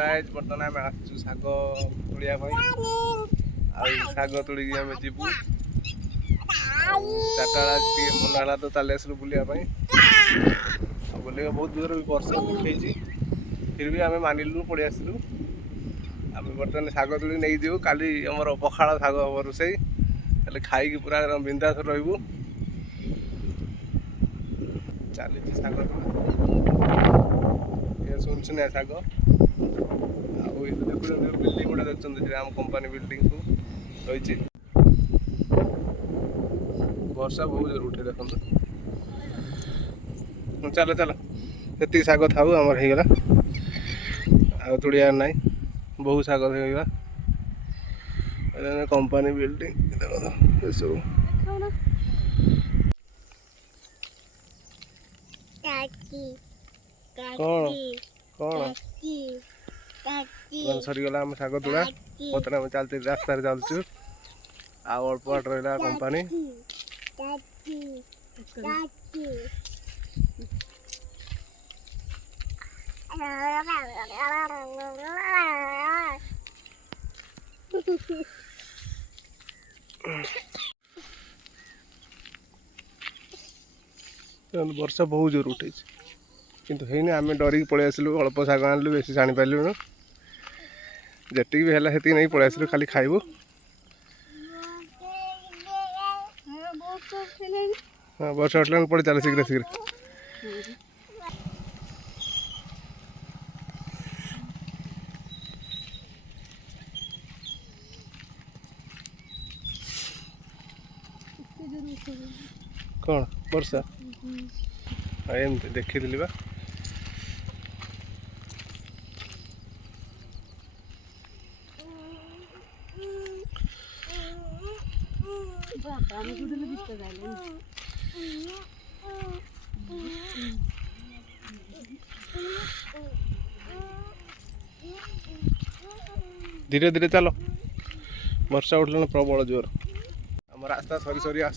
Guys बर्तमान आम आसु शाग तोड़िया शाग तोड़िकी आम जीवु चार्टा मन है तो चली आसलु बुलिया बुलिया बहुत दूर भी वर्षा उठे फिर भी आम मानिलु पड़े आसलु आम बर्तमान शाग तोड़ी नहीं जीवु काली आमर पखाड़ शाग हम रोसई खाई पूरा बिंदास रही चली शाग सुनसुनिया शाग देखो बिल्डिंग गुड़ा देखते आम कंपानी बिल्डिंग को रही वर्षा बहुत जोर उठे देखो चलो चलो ये शाग था आमर होगला आ तोड़िया ना बहुत शाग होगा कंपानी बिल्डिंग देख सब कौन सरीगला आम शाग तोड़ा बर्तमान आम चलते रास्तार चलचु अल्प बाट रहा कंपानी वर्षा बहुत जोर उठे किंतु है आम डरिक पलि आसलु अल्प शाग आनलु बेसी जानी पार्लु जी भी है से नहीं पलि आसलु खाली खाइबु हाँ वर्षा उठला पड़े चल शीघ्र शीघ्र कौन वर्षा एमती देखी बा धीरे धीरे चलो वर्षा उठल प्रबल जोर आम रास्ता सरी सरी आम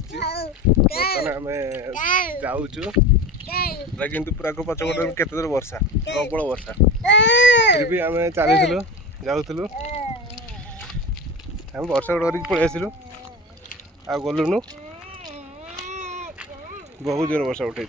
जाऊचु किंतु पूरा पचपटे केते जोर वर्षा प्रबल वर्षा फिर भी आम चलू जाऊलु आम वर्षा डरिक पलि आसलु आ गलुनु बहुत जोर वर्षा उठे।